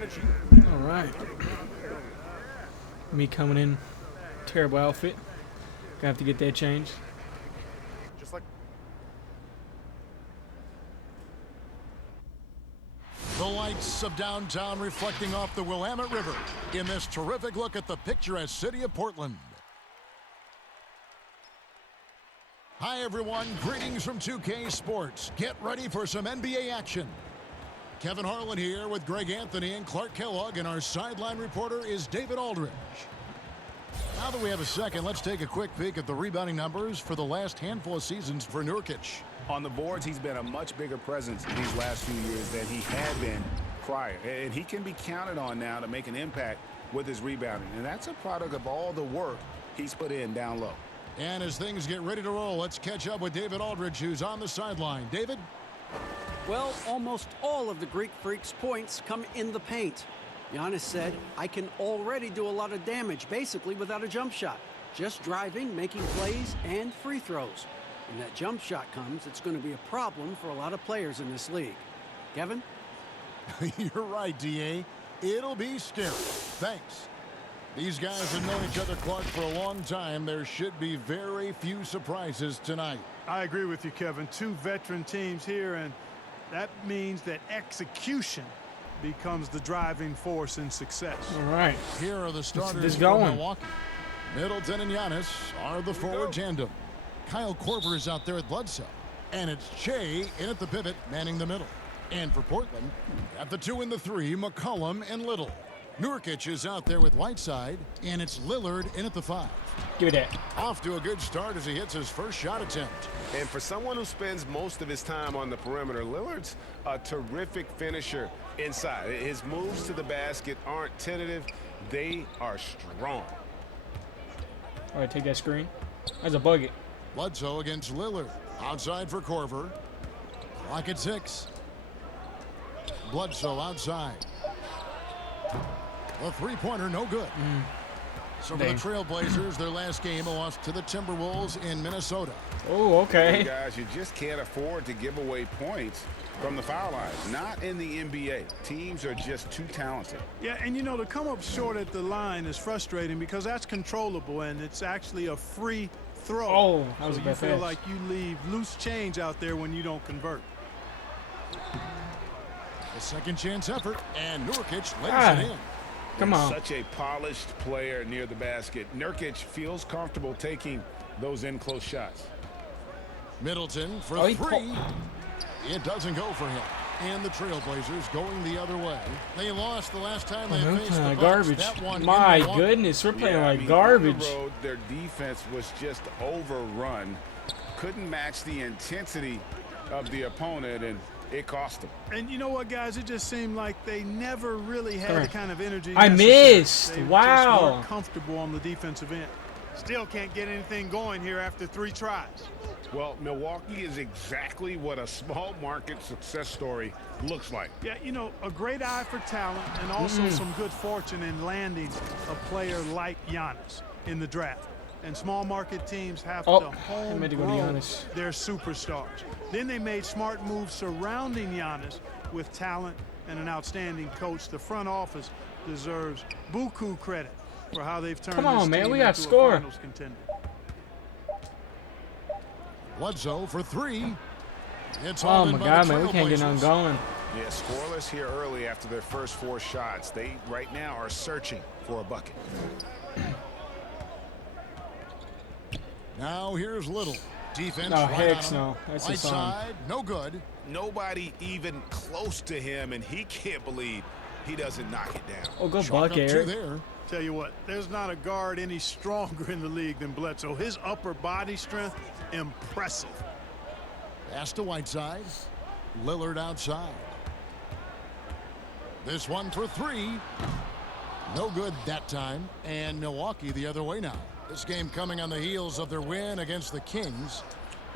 energy. All right. Me coming in, terrible outfit. Gonna have to get that changed. Just like The lights of downtown reflecting off the Willamette River in this terrific look at the picturesque city of Portland. Hi, everyone. Greetings from 2K Sports. Get ready for some NBA action. Kevin Harlan here with Greg Anthony and Clark Kellogg, and our sideline reporter is David Aldridge. Now that we have a second, let's take a quick peek at the rebounding numbers for the last handful of seasons for Nurkic. On the boards, he's been a much bigger presence these last few years than he had been prior. And he can be counted on now to make an impact with his rebounding. And that's a product of all the work he's put in down low. And as things get ready to roll, let's catch up with David Aldridge, who's on the sideline. David? Well, almost all of the Greek Freak's points come in the paint. Giannis said, I can already do a lot of damage, basically without a jump shot. Just driving, making plays, and free throws. When that jump shot comes, it's going to be a problem for a lot of players in this league. Kevin? You're right, D.A. It'll be scary. Thanks. These guys have known each other, Clark, for a long time. There should be very few surprises tonight. I agree with you, Kevin. Two veteran teams here, and that means that execution becomes the driving force in success. All right. Here are the starters for going. Milwaukee. Middleton and Giannis are the forward tandem. Kyle Korver is out there at Bledsoe. And it's Che in at the pivot, manning the middle. And for Portland, at the 2 and the 3, McCollum and Little. Nurkic is out there with Whiteside, and it's Lillard in at the 5. Give it that. Off to a good start as he hits his first shot attempt. And for someone who spends most of his time on the perimeter, Lillard's a terrific finisher inside. His moves to the basket aren't tentative. They are strong. All right, take that screen. That's a bucket. Bledsoe against Lillard. Outside for Korver. Clock at 6. Bledsoe outside. A three-pointer, no good. So for the Trailblazers, their last game, a loss to the Timberwolves in Minnesota. Oh, okay. You guys, you just can't afford to give away points from the foul line. Not in the NBA. Teams are just too talented. Yeah, and you know, to come up short at the line is frustrating because that's controllable, and it's actually a free throw. Oh, that was so a you bad feel pass. like you leave loose change out there when you don't convert. A second chance effort, and Nurkic lays Ah. it in. Come on. Such a polished player near the basket. Nurkic feels comfortable taking those in-close shots. Middleton for Oh, 3. It doesn't go for him. And the Trailblazers going the other way. They lost the last time they We're faced the playing Bucks. garbage. That one in My Milwaukee. goodness, we're playing Yeah, I like mean, garbage. on the road, their defense was just overrun. Couldn't match the intensity of the opponent, and it cost them. And you know what, guys? It just seemed like they never really had Come the here. kind of energy I necessary. missed. They Wow. just weren't comfortable on the defensive end. Still can't get anything going here after 3 tries. Well, Milwaukee is exactly what a small market success story looks like. Yeah, you know, a great eye for talent and also some good fortune in landing a player like Giannis in the draft. And small market teams have Oh, to I meant to go to homegrow Giannis. their superstars. Then they made smart moves surrounding Giannis with talent and an outstanding coach. The front office deserves buku credit for how they've turned Come on, this man, team we got into score. a finals contender. Bledsoe for 3. It's Oh all my in by God, the man, we can't get none Trailblazers. going. Yeah, scoreless here early after their first 4 shots. They right now are searching for a bucket. Now here's Little. Defense No, right heck on him. no. That's a Right sign. side, no good. Nobody even close to him, and he can't believe he doesn't knock it down. Oh, go Chalk up bucket, 2 Eric. there. Tell you what, there's not a guard any stronger in the league than Bledsoe. His upper body strength, impressive. Pass to Whiteside. Lillard outside. This one for 3. No good that time. And Milwaukee the other way now. This game coming on the heels of their win against the Kings.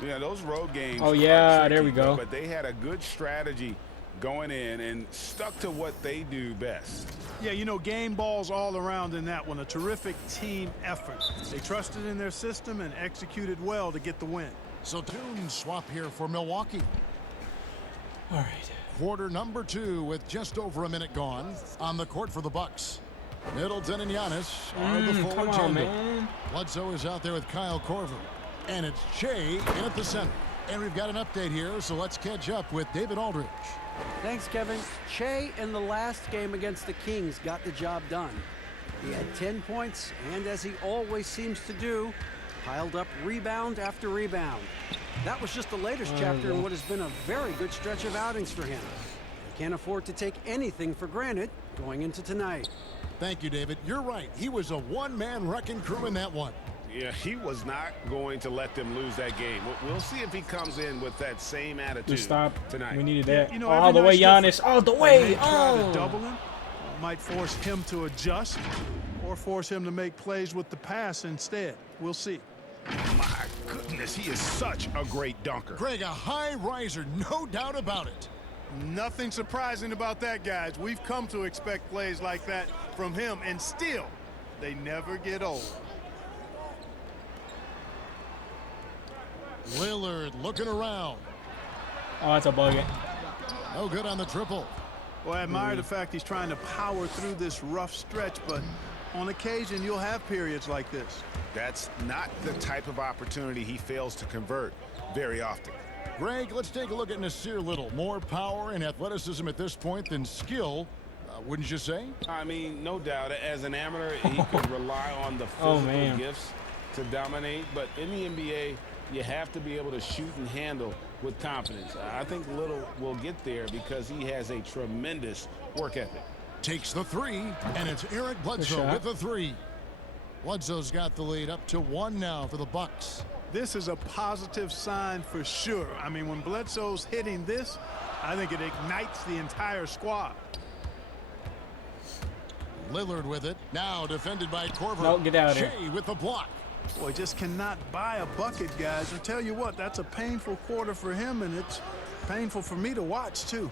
Yeah, those road games. Oh, are yeah, tricky, there we go. But they had a good strategy going in and stuck to what they do best. Yeah, you know, game balls all around in that one. A terrific team effort. They trusted in their system and executed well to get the win. So tune swap here for Milwaukee. All right. Quarter number 2 with just over a minute gone. On the court for the Bucks, Middleton and Giannis are the Come forward on, tandem. man. Bledsoe is out there with Kyle Korver. And it's Shea in at the center. And we've got an update here, so let's catch up with David Aldridge. Thanks, Kevin. Shea in the last game against the Kings got the job done. He had 10 points, and as he always seems to do, piled up rebound after rebound. That was just the latest chapter in what has been a very good stretch of outings for him. He can't afford to take anything for granted going into tonight. Thank you, David. You're right. He was a one-man wrecking crew in that one. Yeah, he was not going to let them lose that game. We'll see if he comes in with that same attitude Good stop. tonight. We needed that. You know, All the every way, night's Giannis. different. All the They way. may try to Oh. double him, might force him to adjust, or force him to make plays with the pass instead. We'll see. My goodness, he is such a great dunker. Greg, a high riser, no doubt about it. Nothing surprising about that, guys. We've come to expect plays like that from him, and still, they never get old. Lillard looking around. Oh, that's a bucket. No good on the triple. Well, I admire the fact he's trying to power through this rough stretch, but on occasion, you'll have periods like this. That's not the type of opportunity he fails to convert very often. Greg, let's take a look at Nasir Little. More power and athleticism at this point than skill, wouldn't you say? I mean, no doubt, as an amateur, he could rely on the Oh, physical man. gifts to dominate. But in the NBA, you have to be able to shoot and handle with confidence. I think Little will get there because he has a tremendous work ethic. Takes the three, and it's Eric Bledsoe shot. with the three. Bledsoe's got the lead up to 1 now for the Bucks. This is a positive sign for sure. I mean, when Bledsoe's hitting this, I think it ignites the entire squad. Lillard with it. Now defended by Korver. No, get out of there. Shea with the block. Boy, just cannot buy a bucket, guys. I tell you what, that's a painful quarter for him, and it's painful for me to watch, too.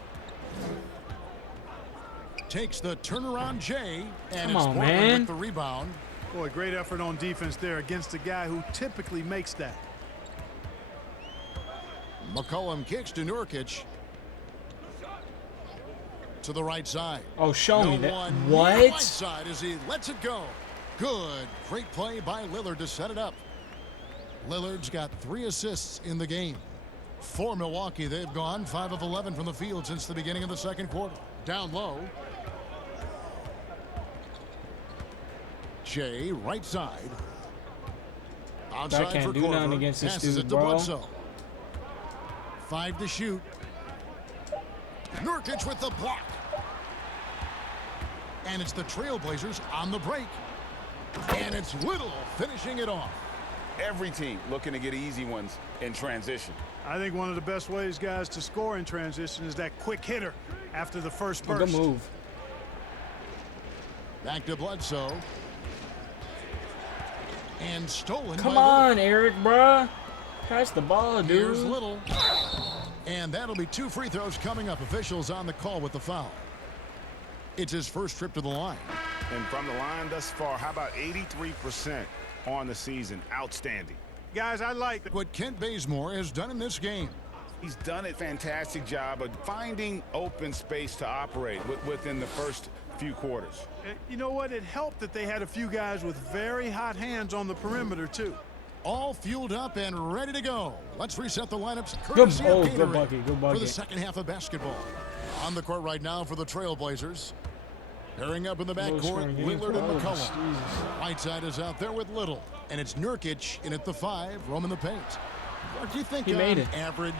Takes the turnaround Jay, and Come it's on, Portland man. with the rebound. Boy, great effort on defense there against a guy who typically makes that. McCollum kicks to Nurkic. To the right side. Oh, show me No that. one near What? right side as he lets it go. Good. Great play by Lillard to set it up. Lillard's got 3 assists in the game. For Milwaukee, they've gone 5 of 11 from the field since the beginning of the second quarter. Down low. Jay, right side. Outside can't for do Korver. nothing against this Passes dude, it to bro. Bledsoe. 5 to shoot. Nurkic with the block. And it's the Trailblazers on the break. And it's Little finishing it off. Every team looking to get easy ones in transition. I think one of the best ways, guys, to score in transition is that quick hitter after the first Good burst. move. Back to Bledsoe. And stolen Come by on, Eric, bruh. Pass the ball, Little. dude. Here's Little. And that'll be 2 free throws coming up. Officials on the call with the foul. It's his first trip to the line. And from the line thus far, how about 83% on the season? Outstanding. Guys, I like What Kent Bazemore has done in this game. He's done a fantastic job of finding open space to operate within the first few quarters. You know what? It helped that they had a few guys with very hot hands on the perimeter, too. All fueled up and ready to go. Let's reset the lineups. Good, courtesy of oh, good Gatorade bucket, good For bucket. the second half of basketball. On the court right now for the Trailblazers. Pairing up in the backcourt, scoring game Lillard and for all of McCollum. us. Jesus. Whiteside is out there with Little. And it's Nurkic in at the 5, roaming the paint. What do you think He on made it. average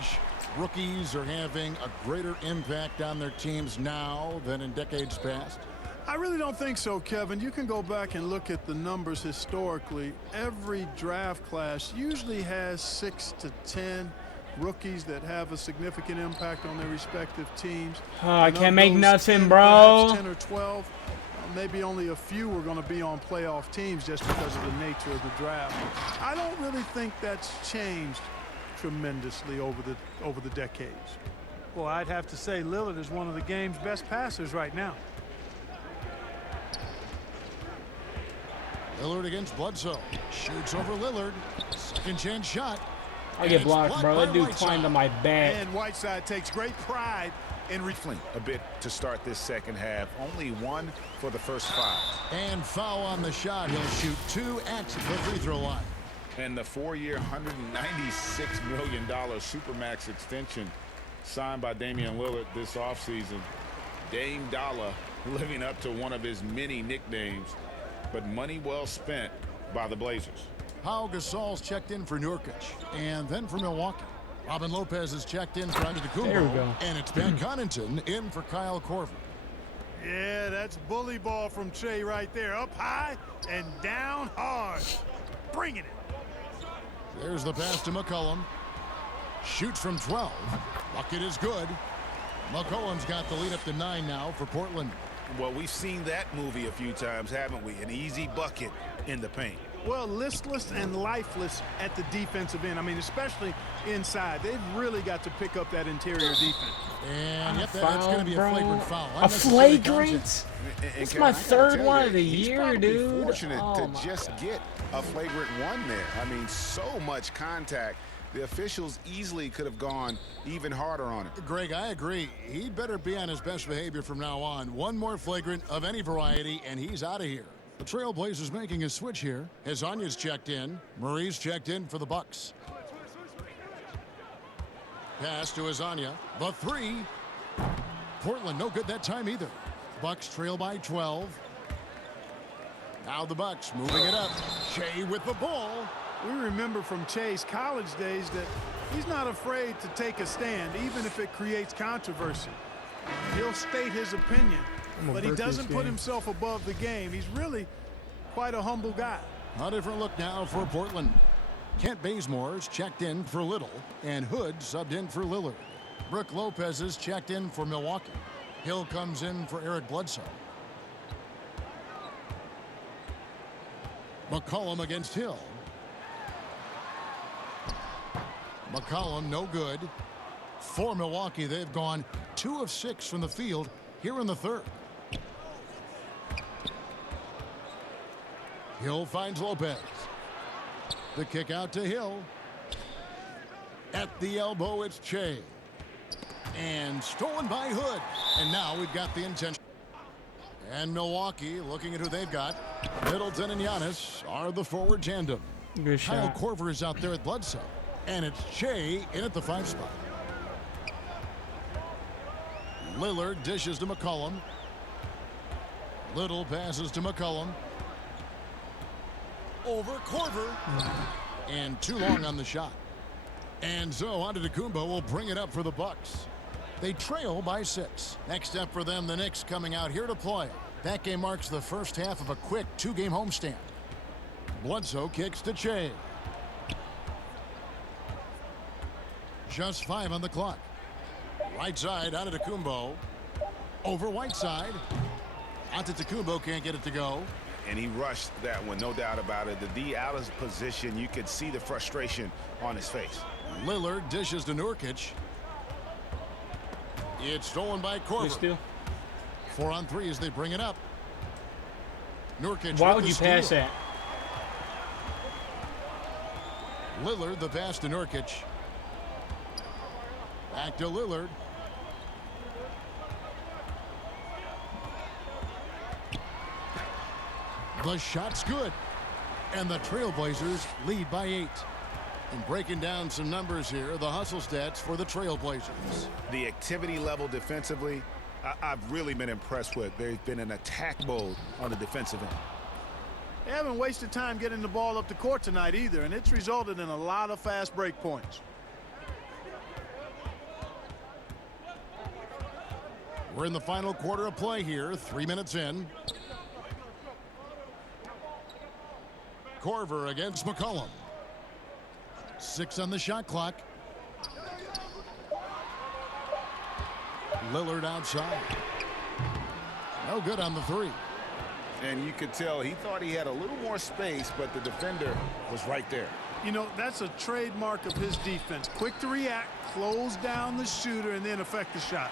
rookies are having a greater impact on their teams now than in decades past? I really don't think so, Kevin. You can go back and look at the numbers historically. Every draft class usually has 6 to 10 rookies that have a significant impact on their respective teams. Oh, I And can't of make those nothing, 10, bro. perhaps 10 or 12, maybe only a few are going to be on playoff teams just because of the nature of the draft. I don't really think that's changed tremendously over the decades. Well, I'd have to say Lillard is one of the game's best passers right now. Lillard against Bledsoe. Shoots over Lillard. Second chance shot. I And get it's blocked, bro. by That dude Whiteside. climbed on my back. And Whiteside takes great pride in A bit to start this second half. Only 1 for the first 5. And foul on the shot. He'll shoot 2 at the free throw line. And the 4-year, $196 million Supermax extension signed by Damian Lillard this offseason. Dame Dollar living up to one of his many nicknames, but money well spent by the Blazers. Pau Gasol's checked in for Nurkic, and then for Milwaukee. Robin Lopez is checked in for Antetokounmpo. There we go. And it's Ben Connaughton in for Kyle Korver. Yeah, that's bully ball from Trey right there. Up high and down hard. Bringing it. There's the pass to McCollum. Shoots from 12. Bucket is good. McCollum's got the lead up to 9 now for Portland. Well, we've seen that movie a few times, haven't we? An easy bucket in the paint. Well, listless and lifeless at the defensive end. I mean, especially inside. They've really got to pick up that interior defense. And yep, that's going to be a flagrant foul. A flagrant? And It's my third one of the he's year, probably dude. Fortunate Oh, to my just get a flagrant one there. I mean, so much contact. The officials easily could have gone even harder on it. Greg, I agree. He'd better be on his best behavior from now on. One more flagrant of any variety, and he's out of here. The Trailblazers making a switch here. Hezonja's checked in. Murray's checked in for the Bucks. Pass to Hezonja. The 3. Portland no good that time either. Bucks trail by 12. Now the Bucks moving it up. Shea with the ball. We remember from Che's college days that he's not afraid to take a stand, even if it creates controversy. He'll state his opinion, but he doesn't put himself above the game. He's really quite a humble guy. A different look now for Portland. Kent Bazemore's checked in for Little, and Hood subbed in for Lillard. Brook Lopez is checked in for Milwaukee. Hill comes in for Eric Bledsoe. McCollum against Hill. McCollum no good. For Milwaukee, they've gone 2 of 6 from the field here in the third. Hill finds Lopez. The kick out to Hill. At the elbow, it's Che. And stolen by Hood. And now we've got the intention. And Milwaukee, looking at who they've got. Middleton and Giannis are the forward tandem. Good Kyle shot. Korver is out there at Bledsoe. And it's Che in at the 5 spot. Lillard dishes to McCollum. Little passes to McCollum. Over Korver. And too long on the shot. And so Antetokounmpo will bring it up for the Bucks. They trail by 6. Next up for them, the Knicks coming out here to play. That game marks the first half of a quick 2-game homestand. Bledsoe kicks to Che. Just 5 on the clock. Right side, Antetokounmpo. Over Whiteside. Antetokounmpo can't get it to go. And he rushed that one, no doubt about it. The D out of position, you could see the frustration on his face. Lillard dishes to Nurkic. It's stolen by Good Korver. steal. 4 on 3 as they bring it up. Nurkic. Why with would the you pass steal. that? Lillard, the pass to Nurkic. Back to Lillard. The shot's good. And the Trailblazers lead by 8. And breaking down some numbers here, the hustle stats for the Trailblazers. The activity level defensively, I've really been impressed with. There's been an attack mode on the defensive end. They haven't wasted time getting the ball up the court tonight either, and it's resulted in a lot of fast break points. We're in the final quarter of play here, 3 minutes in. Korver against McCollum. 6 on the shot clock. Lillard outside. No good on the 3. And you could tell he thought he had a little more space, but the defender was right there. You know, that's a trademark of his defense. Quick to react, close down the shooter, and then affect the shot.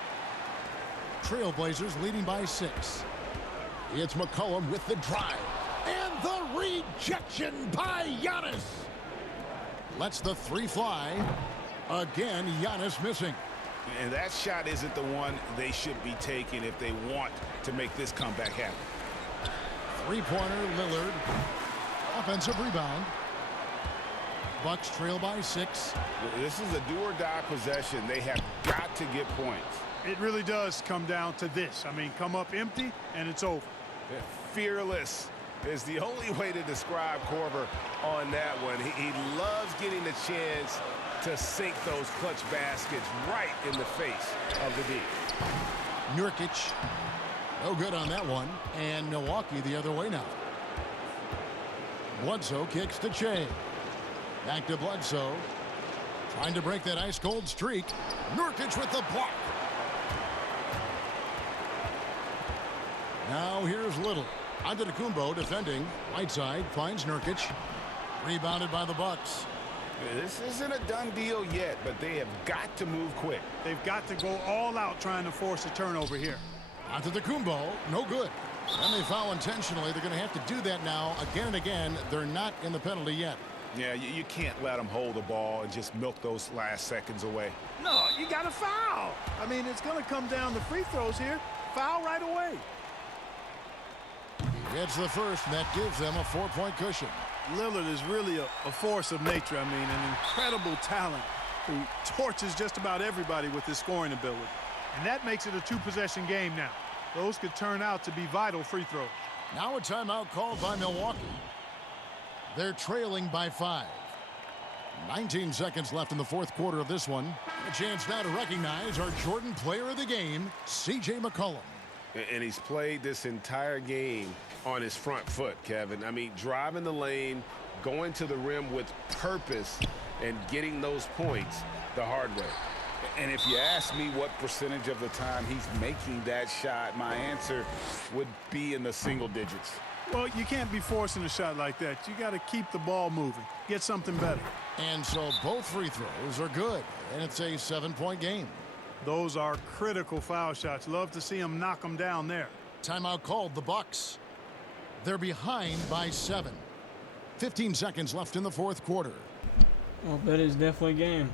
Trailblazers leading by 6. It's McCollum with the drive. And the rejection by Giannis. Lets the 3 fly. Again, Giannis missing. And that shot isn't the one they should be taking if they want to make this comeback happen. Three-pointer, Lillard. Offensive rebound. Bucks trail by 6. This is a do-or-die possession. They have got to get points. It really does come down to this. I mean, come up empty, and it's over. Fearless is the only way to describe Korver on that one. He loves getting the chance to sink those clutch baskets right in the face of the D. Nurkic. No good on that one. And Milwaukee the other way now. Bledsoe kicks to Che. Back to Bledsoe. Trying to break that ice-cold streak. Nurkic with the block. Now here's Little. Antetokounmpo defending. Right side finds Nurkic. Rebounded by the Bucks. This isn't a done deal yet, but they have got to move quick. They've got to go all out trying to force a turnover here. Antetokounmpo, no good. And they foul intentionally. They're going to have to do that now again and again. They're not in the penalty yet. Yeah, you can't let them hold the ball and just milk those last seconds away. No, you got to foul. I mean, it's going to come down to free throws here. Foul right away. Gets the first, and that gives them a 4-point cushion. Lillard is really a force of nature. I mean, an incredible talent who torches just about everybody with his scoring ability. And that makes it a 2-possession game now. Those could turn out to be vital free throws. Now a timeout called by Milwaukee. They're trailing by 5. 19 seconds left in the fourth quarter of this one. A chance now to recognize our Jordan player of the game, CJ McCollum. And he's played this entire game on his front foot, Kevin. I mean, driving the lane, going to the rim with purpose, and getting those points the hard way. And if you ask me what percentage of the time he's making that shot, my answer would be in the single digits. Well, you can't be forcing a shot like that. You got to keep the ball moving. Get something better. And so both free throws are good. And it's a 7-point game. Those are critical foul shots. Love to see them knock them down there. Timeout called the Bucks. They're behind by 7. 15 seconds left in the fourth quarter. Well, that is definitely a game.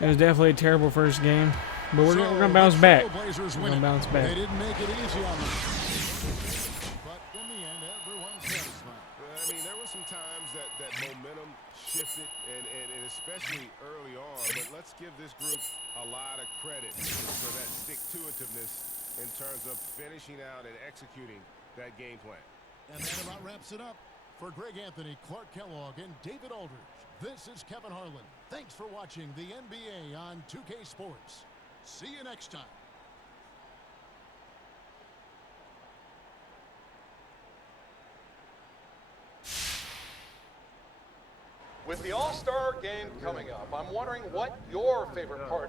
It was definitely a terrible first game, but we're going to bounce back. We're going to bounce back. They didn't make it easy on them. But in the end, everyone's satisfied. I mean, there were some times that momentum shifted, and especially early on. But let's give this group a lot of credit for that stick-to-itiveness in terms of finishing out and executing that game plan. And that about wraps it up. For Greg Anthony, Clark Kellogg, and David Aldridge, this is Kevin Harlan. Thanks for watching the NBA on 2K Sports. See you next time. With the All-Star game coming up, I'm wondering what your favorite part